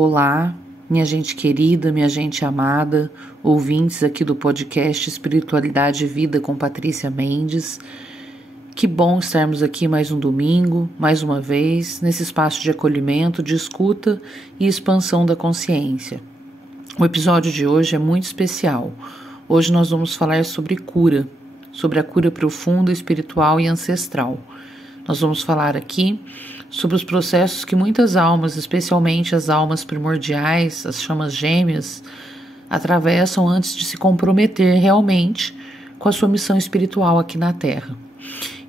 Olá, minha gente querida, minha gente amada, ouvintes aqui do podcast Espiritualidade e Vida com Patrícia Mendes. Que bom estarmos aqui mais um domingo, mais uma vez, nesse espaço de acolhimento, de escuta e expansão da consciência. O episódio de hoje é muito especial. Hoje nós vamos falar sobre cura, sobre a cura profunda, espiritual e ancestral. Nós vamos falar aqui sobre os processos que muitas almas, especialmente as almas primordiais, as chamas gêmeas, atravessam antes de se comprometer realmente com a sua missão espiritual aqui na Terra.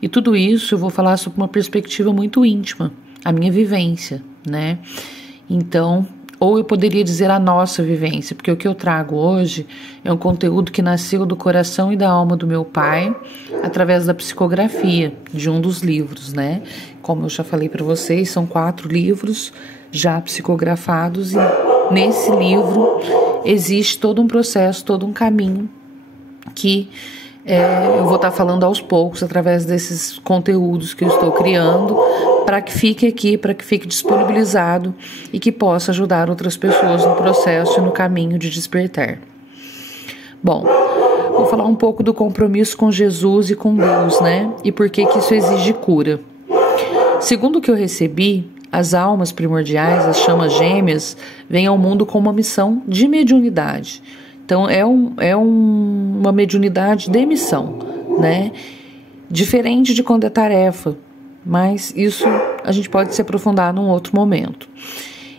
E tudo isso eu vou falar sob uma perspectiva muito íntima, a minha vivência, né? Então, ou eu poderia dizer a nossa vivência, porque o que eu trago hoje é um conteúdo que nasceu do coração e da alma do meu pai, através da psicografia de um dos livros, né? Como eu já falei para vocês, são 4 livros já psicografados, e nesse livro existe todo um processo, todo um caminho que eu vou estar falando aos poucos, através desses conteúdos que eu estou criando, para que fique aqui, para que fique disponibilizado e que possa ajudar outras pessoas no processo e no caminho de despertar. Bom, vou falar um pouco do compromisso com Jesus e com Deus, né? E por que isso exige cura. Segundo o que eu recebi, as almas primordiais, as chamas gêmeas, vêm ao mundo com uma missão de mediunidade. Então, uma mediunidade de missão, né? Diferente de quando é tarefa, mas isso a gente pode se aprofundar num outro momento.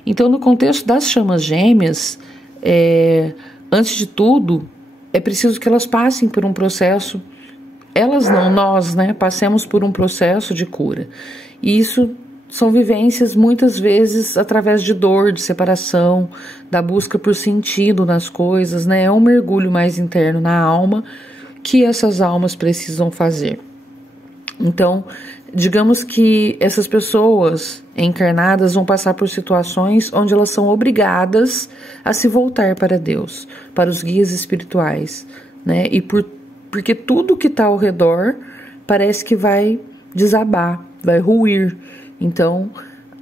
Então, no contexto das chamas gêmeas, antes de tudo, é preciso que elas passem por um processo, elas não, nós, né? Passemos por um processo de cura. E isso são vivências muitas vezes através de dor, de separação, da busca por sentido nas coisas, né? É um mergulho mais interno na alma que essas almas precisam fazer. Então, digamos que essas pessoas encarnadas vão passar por situações onde elas são obrigadas a se voltar para Deus, para os guias espirituais, né? E porque tudo que está ao redor parece que vai desabar, vai ruir. Então,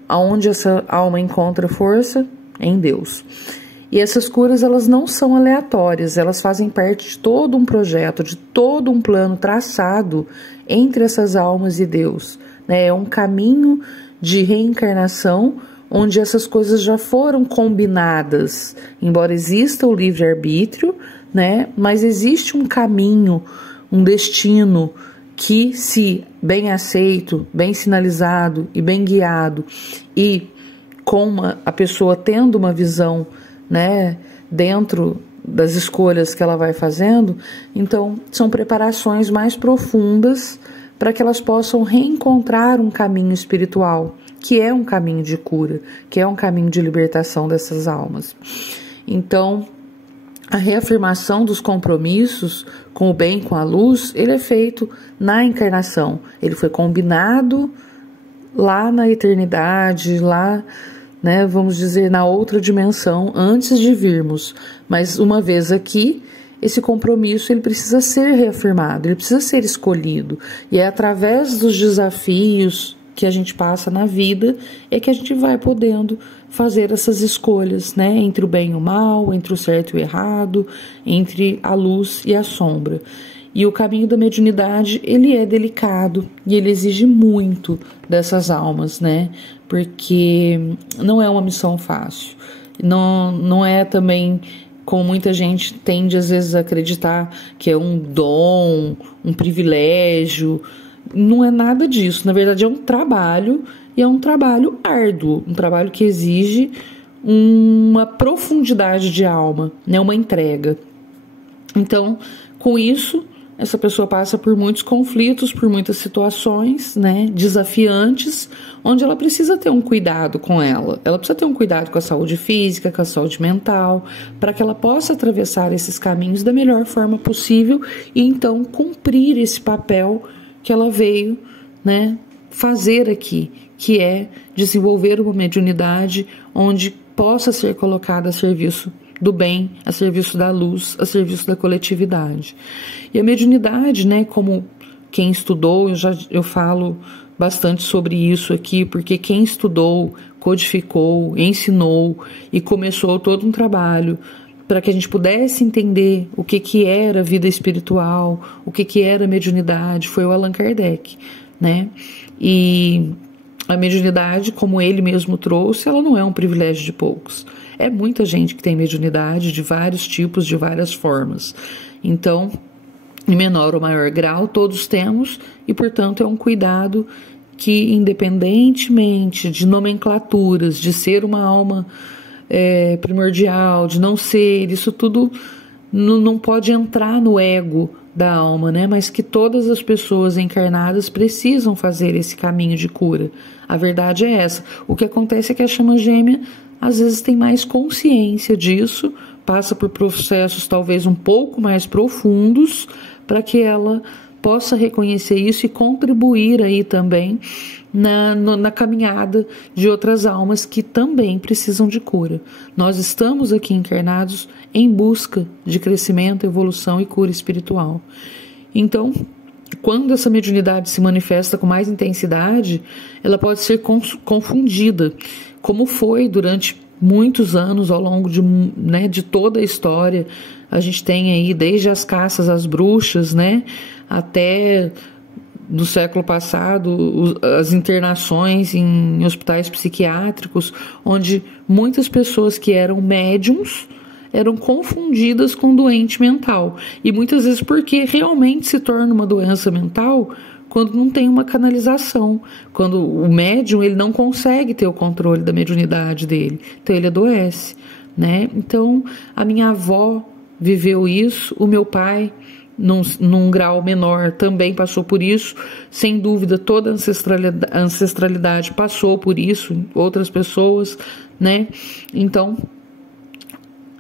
aonde essa alma encontra força? Em Deus. E essas curas, elas não são aleatórias, elas fazem parte de todo um projeto, de todo um plano traçado entre essas almas e Deus, né? É um caminho de reencarnação onde essas coisas já foram combinadas, embora exista o livre-arbítrio, né? Mas existe um caminho, um destino que, se bem aceito, bem sinalizado e bem guiado, e com a pessoa tendo uma visão, né, dentro das escolhas que ela vai fazendo, então são preparações mais profundas para que elas possam reencontrar um caminho espiritual, que é um caminho de cura, que é um caminho de libertação dessas almas. Então, a reafirmação dos compromissos com o bem, com a luz, ele é feito na encarnação. Ele foi combinado lá na eternidade, lá, né, vamos dizer, na outra dimensão, antes de virmos. Mas uma vez aqui, esse compromisso ele precisa ser reafirmado, ele precisa ser escolhido. E é através dos desafios que a gente passa na vida é que a gente vai podendo fazer essas escolhas, né, entre o bem e o mal, entre o certo e o errado, entre a luz e a sombra. E o caminho da mediunidade, ele é delicado e ele exige muito dessas almas, né, porque não é uma missão fácil, não é também, como muita gente tende às vezes a acreditar, que é um dom, um privilégio. Não é nada disso, na verdade é um trabalho, e é um trabalho árduo, um trabalho que exige uma profundidade de alma, né, uma entrega. Então, com isso, essa pessoa passa por muitos conflitos, por muitas situações, né, desafiantes, onde ela precisa ter um cuidado com ela. Ela precisa ter um cuidado com a saúde física, com a saúde mental, para que ela possa atravessar esses caminhos da melhor forma possível e então cumprir esse papel que ela veio, né, fazer aqui, que é desenvolver uma mediunidade onde possa ser colocada a serviço do bem, a serviço da luz, a serviço da coletividade. E a mediunidade, né, como quem estudou, eu falo bastante sobre isso aqui, porque quem estudou codificou, ensinou e começou todo um trabalho para que a gente pudesse entender o que era vida espiritual, o que era mediunidade, foi o Allan Kardec, né? E a mediunidade, como ele mesmo trouxe, ela não é um privilégio de poucos. É muita gente que tem mediunidade de vários tipos, de várias formas. Então, em menor ou maior grau, todos temos e, portanto, é um cuidado que, independentemente de nomenclaturas, de ser uma alma primordial, de não ser, isso tudo não pode entrar no ego da alma, né? Mas que todas as pessoas encarnadas precisam fazer esse caminho de cura. A verdade é essa. O que acontece é que a chama gêmea às vezes tem mais consciência disso, passa por processos talvez um pouco mais profundos para que ela possa reconhecer isso e contribuir aí também na caminhada de outras almas que também precisam de cura. Nós estamos aqui encarnados em busca de crescimento, evolução e cura espiritual. Então, quando essa mediunidade se manifesta com mais intensidade, ela pode ser confundida, como foi durante muitos anos ao longo de toda a história. A gente tem aí desde as caças às bruxas, né, até do século passado, as internações em hospitais psiquiátricos, onde muitas pessoas que eram médiums eram confundidas com doente mental. E muitas vezes porque realmente se torna uma doença mental quando não tem uma canalização, quando o médium ele não consegue ter o controle da mediunidade dele, então ele adoece, né? Então a minha avó viveu isso, o meu pai num grau menor também passou por isso, sem dúvida toda a ancestralidade passou por isso, outras pessoas, né? Então,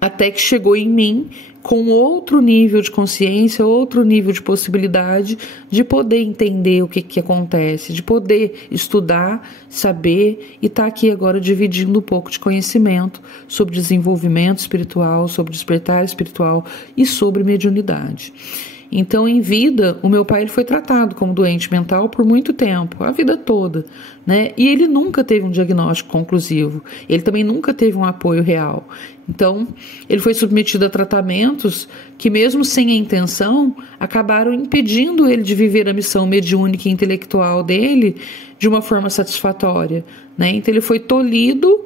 até que chegou em mim com outro nível de consciência, outro nível de possibilidade de poder entender o que acontece, de poder estudar, saber e estar aqui agora dividindo um pouco de conhecimento sobre desenvolvimento espiritual, sobre despertar espiritual e sobre mediunidade. Então, em vida, o meu pai ele foi tratado como doente mental por muito tempo, a vida toda, né? E ele nunca teve um diagnóstico conclusivo, ele também nunca teve um apoio real. Então, ele foi submetido a tratamentos que, mesmo sem a intenção, acabaram impedindo ele de viver a missão mediúnica e intelectual dele de uma forma satisfatória, né? Então, ele foi tolhido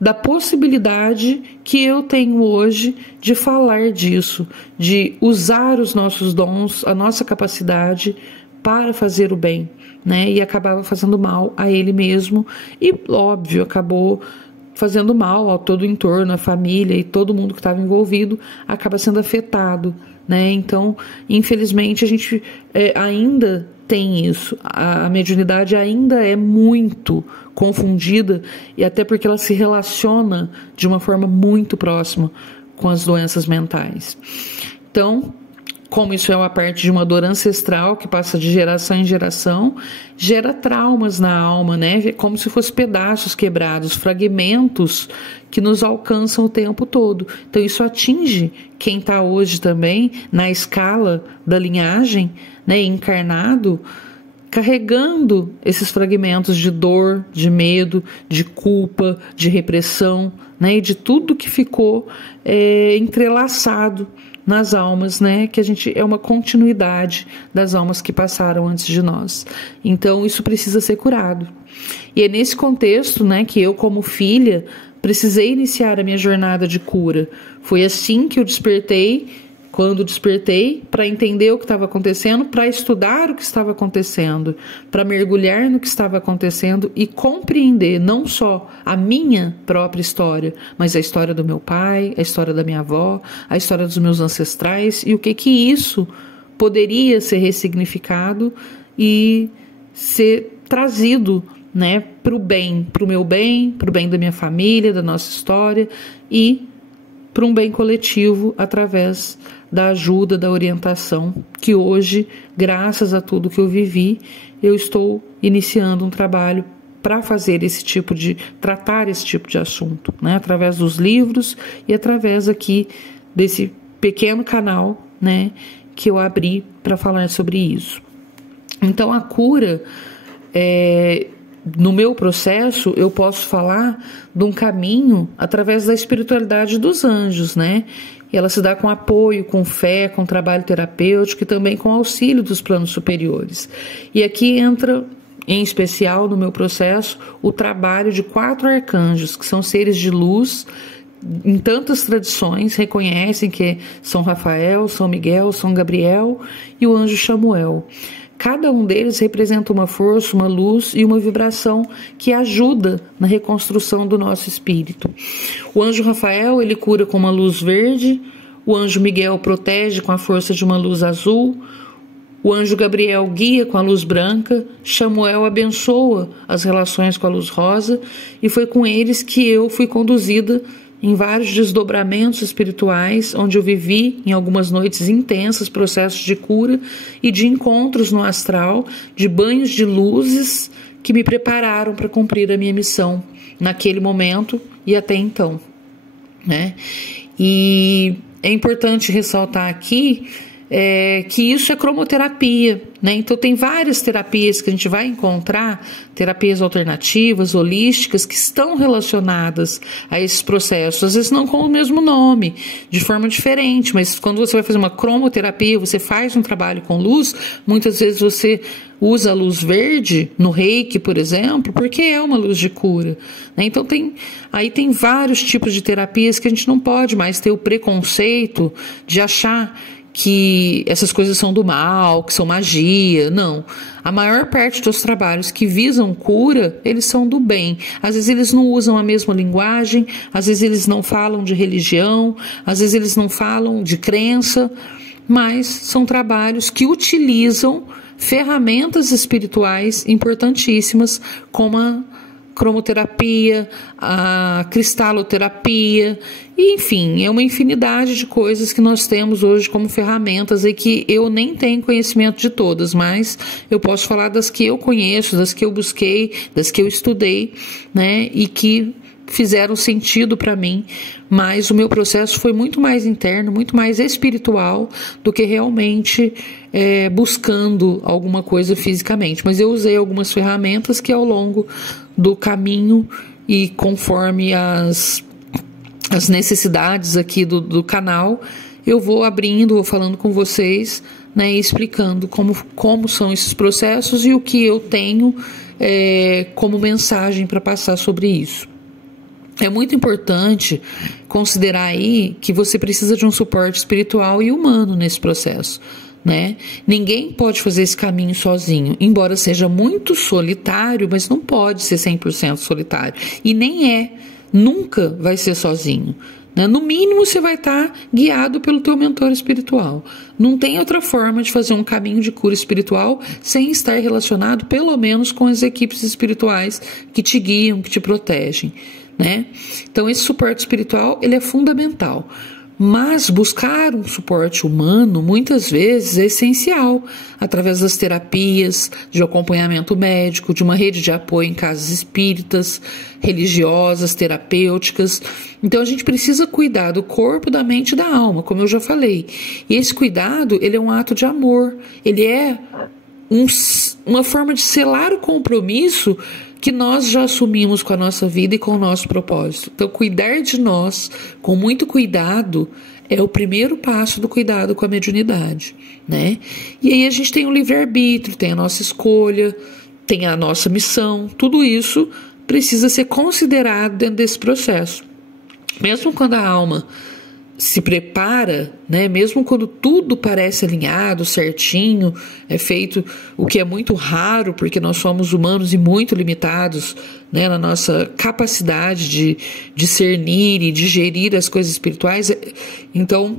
da possibilidade que eu tenho hoje de falar disso, de usar os nossos dons, a nossa capacidade para fazer o bem, né? E acabava fazendo mal a ele mesmo e, óbvio, acabou fazendo mal a todo o entorno, a família e todo mundo que estava envolvido acaba sendo afetado, né? Então, infelizmente, a gente ainda tem isso. A mediunidade ainda é muito confundida e até porque ela se relaciona de uma forma muito próxima com as doenças mentais. Então, como isso é uma parte de uma dor ancestral que passa de geração em geração, gera traumas na alma, né? Como se fossem pedaços quebrados, fragmentos que nos alcançam o tempo todo. Então isso atinge quem está hoje também na escala da linhagem, né? Encarnado, carregando esses fragmentos de dor, de medo, de culpa, de repressão, né? E de tudo que ficou entrelaçado nas almas, né, que a gente é uma continuidade das almas que passaram antes de nós. Então isso precisa ser curado. E é nesse contexto, né, que eu como filha precisei iniciar a minha jornada de cura. Foi assim que eu despertei, quando despertei, para entender o que estava acontecendo, para estudar o que estava acontecendo, para mergulhar no que estava acontecendo e compreender não só a minha própria história, mas a história do meu pai, a história da minha avó, a história dos meus ancestrais e o que isso poderia ser ressignificado e ser trazido, né, para o bem, para o meu bem, para o bem da minha família, da nossa história e para um bem coletivo através da ajuda, da orientação, que hoje, graças a tudo que eu vivi, eu estou iniciando um trabalho para tratar esse tipo de assunto, né? Através dos livros e através aqui desse pequeno canal, né, que eu abri para falar sobre isso. Então a cura no meu processo, eu posso falar de um caminho através da espiritualidade dos anjos, né? E ela se dá com apoio, com fé, com trabalho terapêutico e também com auxílio dos planos superiores. E aqui entra, em especial no meu processo, o trabalho de 4 arcanjos, que são seres de luz. Em tantas tradições reconhecem que São Rafael, São Miguel, São Gabriel e o anjo Chamuel. Cada um deles representa uma força, uma luz e uma vibração que ajuda na reconstrução do nosso espírito. O anjo Rafael, ele cura com uma luz verde, o anjo Miguel protege com a força de uma luz azul, o anjo Gabriel guia com a luz branca, Chamuel abençoa as relações com a luz rosa, e foi com eles que eu fui conduzida em vários desdobramentos espirituais, onde eu vivi em algumas noites intensas processos de cura e de encontros no astral, de banhos de luzes que me prepararam para cumprir a minha missão naquele momento e até então, né? E é importante ressaltar aqui que isso é cromoterapia, né? Então tem várias terapias que a gente vai encontrar, terapias alternativas, holísticas, que estão relacionadas a esses processos, às vezes não com o mesmo nome, de forma diferente, mas quando você vai fazer uma cromoterapia, você faz um trabalho com luz, muitas vezes você usa a luz verde no Reiki, por exemplo, porque é uma luz de cura, né? Então tem vários tipos de terapias que a gente não pode mais ter o preconceito de achar que essas coisas são do mal, que são magia. Não. A maior parte dos trabalhos que visam cura, eles são do bem. Às vezes eles não usam a mesma linguagem, às vezes eles não falam de religião, às vezes eles não falam de crença, mas são trabalhos que utilizam ferramentas espirituais importantíssimas, como a cromoterapia, a cristaloterapia, e, enfim, é uma infinidade de coisas que nós temos hoje como ferramentas e que eu nem tenho conhecimento de todas, mas eu posso falar das que eu conheço, das que eu busquei, das que eu estudei, né, e que fizeram sentido para mim, mas o meu processo foi muito mais interno, muito mais espiritual do que realmente buscando alguma coisa fisicamente. Mas eu usei algumas ferramentas que ao longo do caminho e conforme as necessidades aqui do canal, eu vou abrindo, vou falando com vocês, né, e explicando como são esses processos e o que eu tenho como mensagem para passar sobre isso. É muito importante considerar aí que você precisa de um suporte espiritual e humano nesse processo, né? Ninguém pode fazer esse caminho sozinho, embora seja muito solitário, mas não pode ser 100% solitário. E nem nunca vai ser sozinho, né? No mínimo você vai estar guiado pelo teu mentor espiritual. Não tem outra forma de fazer um caminho de cura espiritual sem estar relacionado pelo menos com as equipes espirituais que te guiam, que te protegem, né? Então esse suporte espiritual, ele é fundamental, mas buscar um suporte humano muitas vezes é essencial, através das terapias, de acompanhamento médico, de uma rede de apoio em casas espíritas, religiosas, terapêuticas. Então a gente precisa cuidar do corpo, da mente e da alma, como eu já falei, e esse cuidado, ele é um ato de amor, ele é uma forma de selar o compromisso que nós já assumimos com a nossa vida e com o nosso propósito. Então, cuidar de nós com muito cuidado é o primeiro passo do cuidado com a mediunidade, né? E aí a gente tem o livre-arbítrio, tem a nossa escolha, tem a nossa missão, tudo isso precisa ser considerado dentro desse processo. Mesmo quando a alma se prepara, né, mesmo quando tudo parece alinhado, certinho, é feito, o que é muito raro, porque nós somos humanos e muito limitados, né, na nossa capacidade de discernir e digerir as coisas espirituais. Então,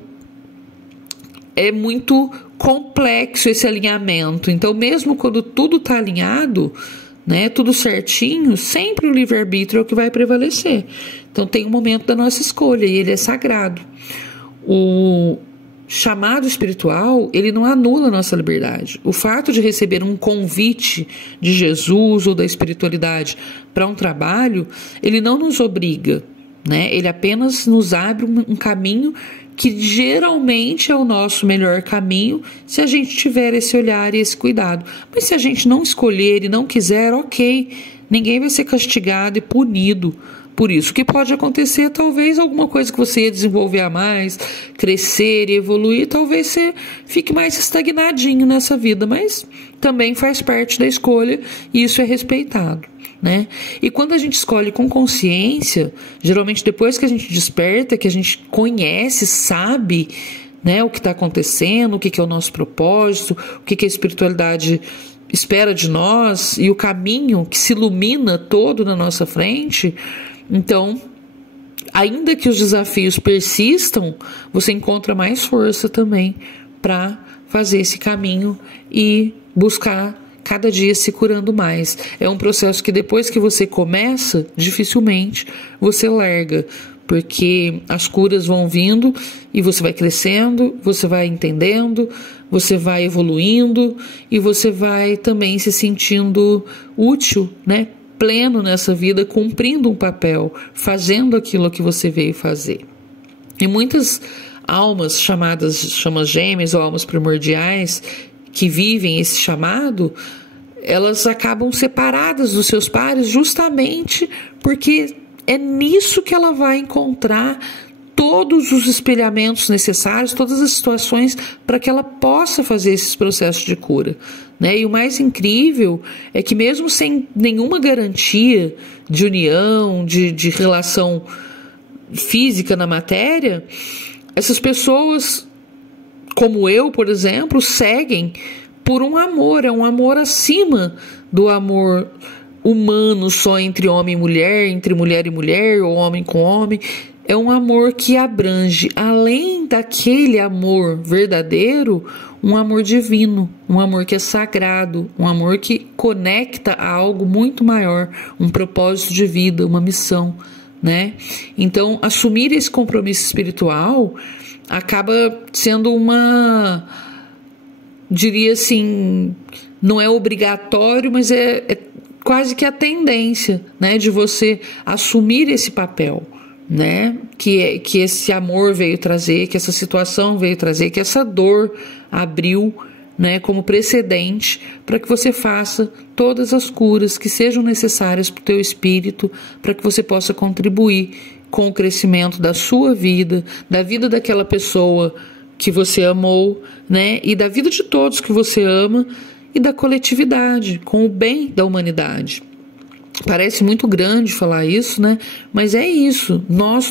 é muito complexo esse alinhamento. Então, mesmo quando tudo está alinhado, né, tudo certinho, sempre o livre-arbítrio é o que vai prevalecer. Então tem um momento da nossa escolha e ele é sagrado. O chamado espiritual, ele não anula a nossa liberdade. O fato de receber um convite de Jesus ou da espiritualidade para um trabalho, ele não nos obriga, né? Ele apenas nos abre um caminho que geralmente é o nosso melhor caminho se a gente tiver esse olhar e esse cuidado. Mas se a gente não escolher e não quiser, ok, ninguém vai ser castigado e punido por isso. O que pode acontecer, talvez alguma coisa que você ia desenvolver a mais, crescer e evoluir, talvez você fique mais estagnadinho nessa vida, mas também faz parte da escolha e isso é respeitado, né? E quando a gente escolhe com consciência, geralmente depois que a gente desperta, que a gente conhece, sabe, né, o que está acontecendo, o que é o nosso propósito, o que a espiritualidade espera de nós e o caminho que se ilumina todo na nossa frente, então, ainda que os desafios persistam, você encontra mais força também para fazer esse caminho e buscar cada dia se curando mais. É um processo que depois que você começa, dificilmente você larga, porque as curas vão vindo e você vai crescendo, você vai entendendo, você vai evoluindo e você vai também se sentindo útil, né? Pleno nessa vida, cumprindo um papel, fazendo aquilo que você veio fazer. E muitas almas chamas gêmeas ou almas primordiais que vivem esse chamado, elas acabam separadas dos seus pares justamente porque é nisso que ela vai encontrar todos os espelhamentos necessários, todas as situações para que ela possa fazer esses processos de cura, né? E o mais incrível é que mesmo sem nenhuma garantia de união, de relação física na matéria, essas pessoas, como eu, por exemplo, seguem por um amor, é um amor acima do amor humano só entre homem e mulher, entre mulher e mulher, ou homem com homem. É um amor que abrange, além daquele amor verdadeiro, um amor divino, um amor que é sagrado, um amor que conecta a algo muito maior, um propósito de vida, uma missão, né? Então, assumir esse compromisso espiritual acaba sendo diria assim, não é obrigatório, mas é quase que a tendência, né, de você assumir esse papel, né, que esse amor veio trazer, que essa situação veio trazer, que essa dor abriu, né, como precedente para que você faça todas as curas que sejam necessárias para o teu espírito, para que você possa contribuir com o crescimento da sua vida, da vida daquela pessoa que você amou, né, e da vida de todos que você ama e da coletividade, com o bem da humanidade. Parece muito grande falar isso, né? Mas é isso.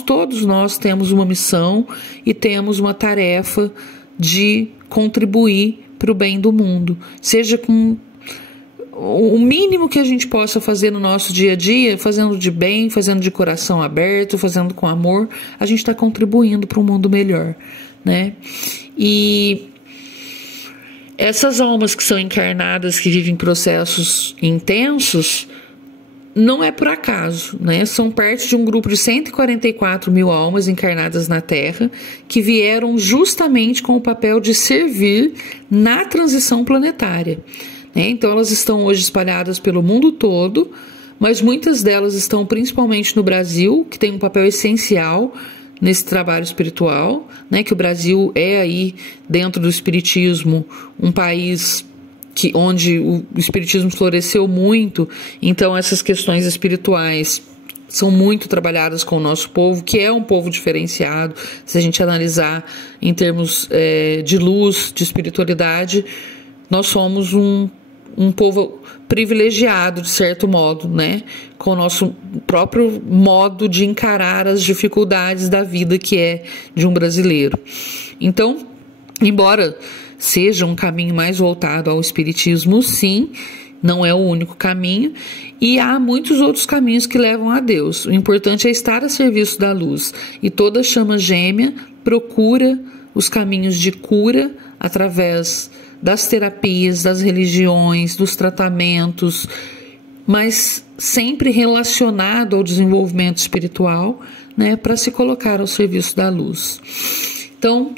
Todos nós temos uma missão e temos uma tarefa de contribuir para o bem do mundo. Seja com o mínimo que a gente possa fazer no nosso dia a dia, fazendo de bem, fazendo de coração aberto, fazendo com amor, a gente está contribuindo para um mundo melhor, né? E essas almas que são encarnadas, que vivem processos intensos, não é por acaso, né? São parte de um grupo de 144 mil almas encarnadas na Terra que vieram justamente com o papel de servir na transição planetária, né? Então elas estão hoje espalhadas pelo mundo todo, mas muitas delas estão principalmente no Brasil, que tem um papel essencial nesse trabalho espiritual, né? Que o Brasil é aí, dentro do espiritismo, um país onde o espiritismo floresceu muito, então essas questões espirituais são muito trabalhadas com o nosso povo, que é um povo diferenciado. Se a gente analisar em termos de luz, de espiritualidade, nós somos um povo privilegiado, de certo modo, né? Com o nosso próprio modo de encarar as dificuldades da vida, que é de um brasileiro. Então, embora seja um caminho mais voltado ao espiritismo, sim, não é o único caminho, e há muitos outros caminhos que levam a Deus. O importante é estar a serviço da luz, e toda chama gêmea procura os caminhos de cura através das terapias, das religiões, dos tratamentos, mas sempre relacionado ao desenvolvimento espiritual, né, para se colocar ao serviço da luz. Então,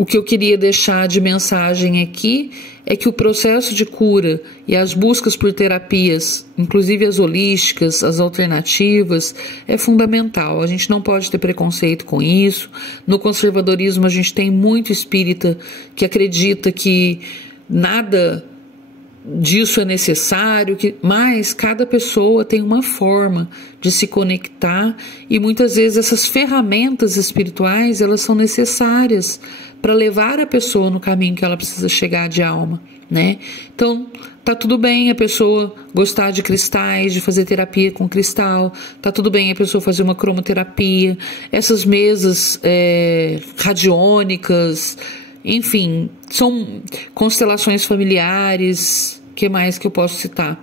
o que eu queria deixar de mensagem aqui é que o processo de cura e as buscas por terapias, inclusive as holísticas, as alternativas, é fundamental. A gente não pode ter preconceito com isso. No conservadorismo a gente tem muito espírita que acredita que nada disso é necessário, mas cada pessoa tem uma forma de se conectar e muitas vezes essas ferramentas espirituais elas são necessárias para levar a pessoa no caminho que ela precisa chegar de alma, né? Então tá tudo bem a pessoa gostar de cristais, de fazer terapia com cristal, tá tudo bem a pessoa fazer uma cromoterapia, essas mesas radiônicas, enfim, são constelações familiares. O que mais que eu posso citar?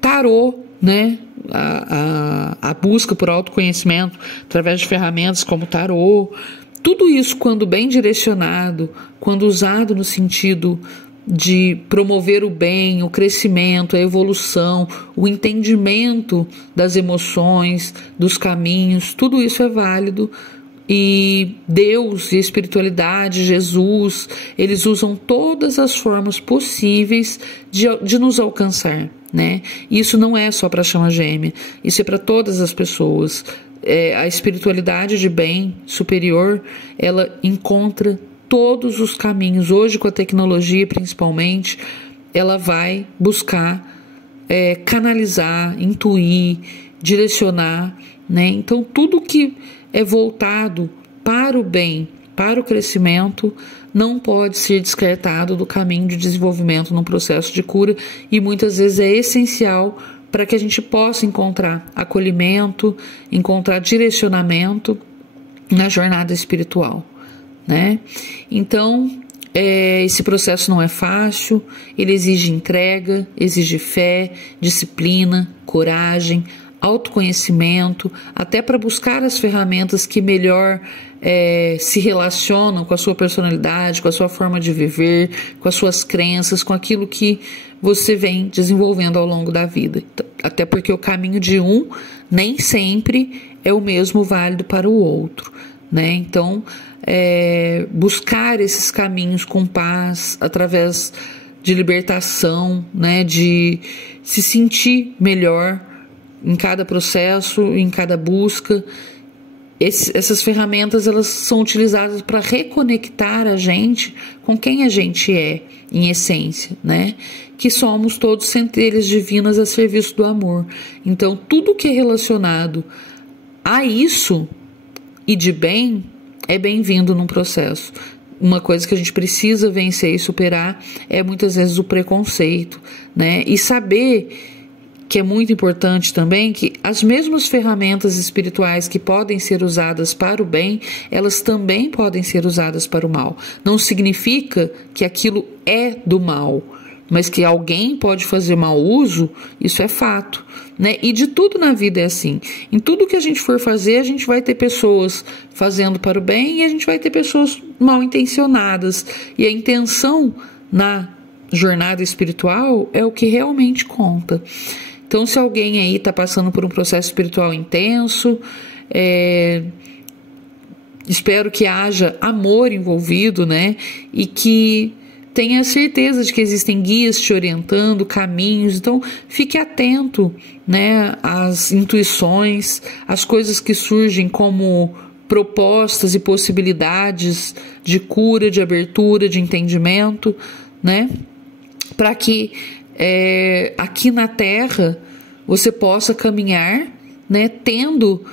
Tarô, né? A busca por autoconhecimento através de ferramentas como tarô. Tudo isso, quando bem direcionado, quando usado no sentido de promover o bem, o crescimento, a evolução, o entendimento das emoções, dos caminhos, tudo isso é válido. E Deus e a espiritualidade, Jesus, eles usam todas as formas possíveis de nos alcançar, né? Isso não é só para a chama gêmea, isso é para todas as pessoas. A espiritualidade de bem superior, ela encontra todos os caminhos. Hoje, com a tecnologia principalmente, ela vai buscar canalizar, intuir, direcionar, né? Então, tudo que é voltado para o bem, para o crescimento, não pode ser descartado do caminho de desenvolvimento no processo de cura e muitas vezes é essencial para que a gente possa encontrar acolhimento, encontrar direcionamento na jornada espiritual, né? Então, esse processo não é fácil, ele exige entrega, exige fé, disciplina, coragem, autoconhecimento, até para buscar as ferramentas que melhor se relacionam com a sua personalidade, com a sua forma de viver, com as suas crenças, com aquilo que você vem desenvolvendo ao longo da vida. Até porque o caminho de um nem sempre é o mesmo válido para o outro, né? Então, buscar esses caminhos com paz, através de libertação, né? De se sentir melhor em cada processo, em cada busca. Essas ferramentas elas são utilizadas para reconectar a gente com quem a gente é, em essência, né? Que somos todos centelhas divinas a serviço do amor. Então, tudo que é relacionado a isso e de bem é bem-vindo num processo. Uma coisa que a gente precisa vencer e superar é muitas vezes o preconceito, né? E saber que é muito importante também, que as mesmas ferramentas espirituais que podem ser usadas para o bem, elas também podem ser usadas para o mal. Não significa que aquilo é do mal, mas que alguém pode fazer mau uso, isso é fato, né? E de tudo na vida é assim. Em tudo que a gente for fazer, a gente vai ter pessoas fazendo para o bem e a gente vai ter pessoas mal intencionadas. E a intenção na jornada espiritual é o que realmente conta. Então, se alguém aí está passando por um processo espiritual intenso, espero que haja amor envolvido, né? E que tenha certeza de que existem guias te orientando, caminhos. Então, fique atento, né? Às intuições, às coisas que surgem como propostas e possibilidades de cura, de abertura, de entendimento, né? Para que aqui na Terra você possa caminhar, né, tendo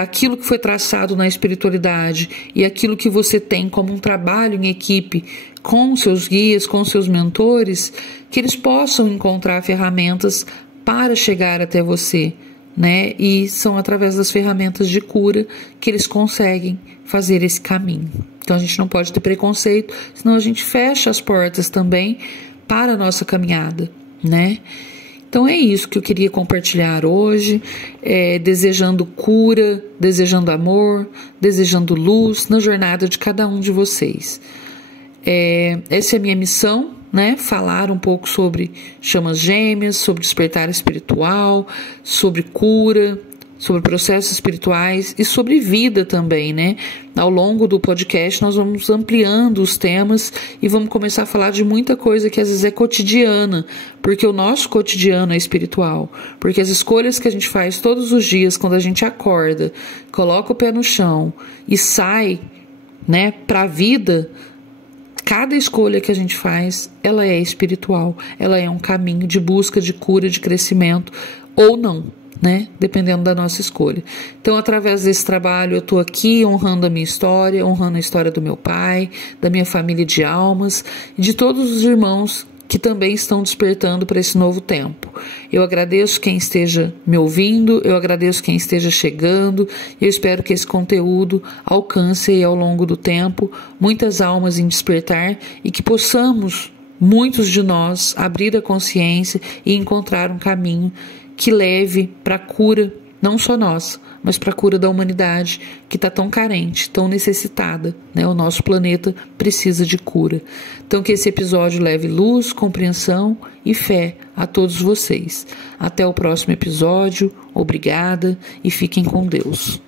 aquilo que foi traçado na espiritualidade e aquilo que você tem como um trabalho em equipe com seus guias, com seus mentores, que eles possam encontrar ferramentas para chegar até você, né? E são através das ferramentas de cura que eles conseguem fazer esse caminho. Então a gente não pode ter preconceito, senão a gente fecha as portas também para a nossa caminhada, né? Então é isso que eu queria compartilhar hoje, desejando cura, desejando amor, desejando luz na jornada de cada um de vocês. Essa é a minha missão, né? Falar um pouco sobre chamas gêmeas, sobre despertar espiritual, sobre cura, sobre processos espirituais e sobre vida também, né? Ao longo do podcast nós vamos ampliando os temas e vamos começar a falar de muita coisa que às vezes é cotidiana, porque o nosso cotidiano é espiritual, porque as escolhas que a gente faz todos os dias, quando a gente acorda, coloca o pé no chão e sai, né, para a vida, cada escolha que a gente faz, ela é espiritual, ela é um caminho de busca, de cura, de crescimento, ou não, né? Dependendo da nossa escolha. Então, através desse trabalho, eu estou aqui honrando a minha história, honrando a história do meu pai, da minha família de almas, e de todos os irmãos que também estão despertando para esse novo tempo. Eu agradeço quem esteja me ouvindo, eu agradeço quem esteja chegando, e eu espero que esse conteúdo alcance aí, ao longo do tempo, muitas almas em despertar e que possamos, muitos de nós, abrir a consciência e encontrar um caminho que leve para a cura, não só nossa, mas para a cura da humanidade, que está tão carente, tão necessitada, né? O nosso planeta precisa de cura. Então, que esse episódio leve luz, compreensão e fé a todos vocês. Até o próximo episódio, obrigada e fiquem com Deus.